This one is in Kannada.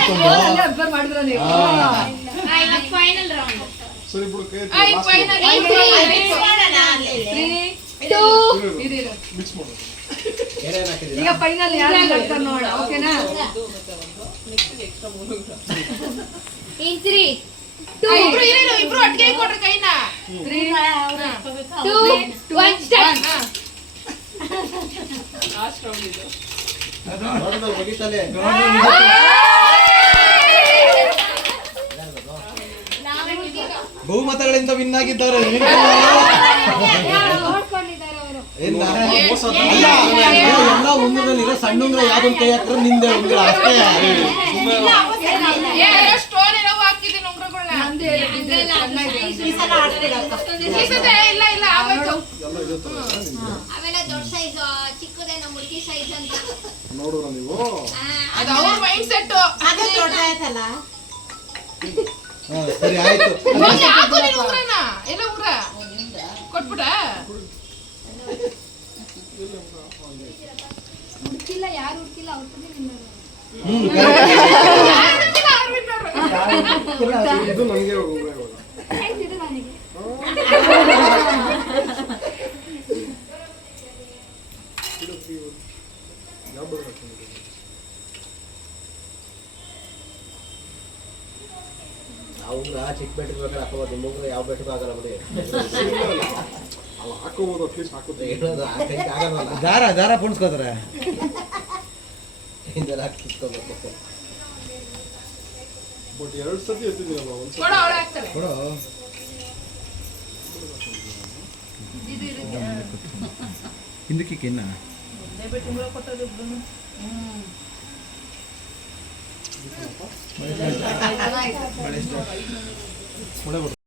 ಇಟ್ಕೊಂಡು ಅಬ್ಸರ್ವ್ ಮಾಡಿದ್ರ ನೀವು ಫೈನಲ್ ರೌಂಡ್ ಸರಿ ಬಿಡು ಕೈ ಫೈನಲ್ ಮಿಕ್ಸ್ ಮಾಡು ಈಗ ಫೈನಲ್ ಯಾರು ಆಗ್ತಾರೆ ನೋಡ ಓಕೆನಾ ಇನ್ 3 ಇಬ್ರು ಒಟ್ಟಿಗೆ ಕೊಡ್ರಿ ಕೈನ 3 2 1 ಸ್ಟಾರ್ಟ್ ಲಾಸ್ಟ್ ರೌಂಡ್ ಇದು ನೋಡಿದ್ರೆ ಮುಗಿತಲೆ ಬಹುಮತಗಳಿಂದ ವಿನ್ ಆಗಿದ್ದಾರೆ ನೋಡ್ಕೊಂಡಿದ್ದಾರೆ ಅವರು ಎಲ್ಲ ಉಂಗುರಲ್ಲಿರೋ ಸಣ್ಣ ಉಂಗುರ ಯಾವ್ದೊಂದು ಕೈ ಹತ್ರ ನಿಂದೆ ಉಂಗುರ ಅಷ್ಟೇ ಸ್ಟೋನ್ ಏನೋ ಹಾಕಿದ್ದೀನಿ ಉಂಗ್ರಗಳನ್ನ ಇಲ್ಲ ಇಲ್ಲ ಆಗೋಯ್ತು ಎಲ್ಲ ಇದೆ ತರ ಅವೆಲ್ಲ ದೊಡ್ಡ ಸೈಜ್ ಚಿಕ್ಕದೇನೋ ಮುಲ್ಕಿ ಸೈಜ್ ಅಂತ ನೋಡೋಣ ನೀವು ಅದು ಅವ್ರ ಮೈಂಡ್ ಸೆಟ್ ಅದು ದೊಡ್ಡದಾಯ್ತಲ್ಲ ಸರಿ ಆಯ್ತು ಉಂಗ್ರನ ಎಲ್ಲ ಉಂಗ್ರ ಕೊಟ್ಬಿಡ ಹುಡುಕಿಲ್ಲ ಯಾರು ಹುಡುಕಿಲ್ಲ ಅವ್ರ ಇದು ನನಗೆ ಉಂಗ್ರ ಇವಾಗ ಹೇಳ್ತಿದ್ರು ನನಗೆ ಯಾವ ಬರ ಹಾಕ್ತೀನಿ ಉಂಗುರ ಚಿಕ್ಕ ಬೆಟ್ಟಿಗೆ ಬೇಕಾದ್ರೆ ಹಾಕೋಬೋದು ಉಂಗುರ ಯಾವ ಬೆಟ್ಟಿಗೂ ಆಗಲ್ಲ ಬಿಡಿ ಅಲ್ಲ ಹಾಕೋಬೋದು ಅಟ್ಲೀಸ್ಟ್ ಹಾಕೋದು ಆಗಲ್ಲ ದಾರ ದಾರ ಪುಣ್ಸ್ಕೋತಾರೆ ಇದೆಲ್ಲ ಕಿತ್ಕೋಬೇಕು ಬಟ್ 2 ಸತಿ ಎತ್ತಿದ್ದೀನಲ್ಲ ಒಂದ್ಸತಿ ಕೊಡ ಅವಳೆ ಹಾಕ್ತಾಳೆ ಕೊಡು ಹಿಂದಕ್ಕೆ ಕೆನ್ನ ಉಂಗ್ರ ಕೊಟ್ಟದ್ದು ಮಳೆ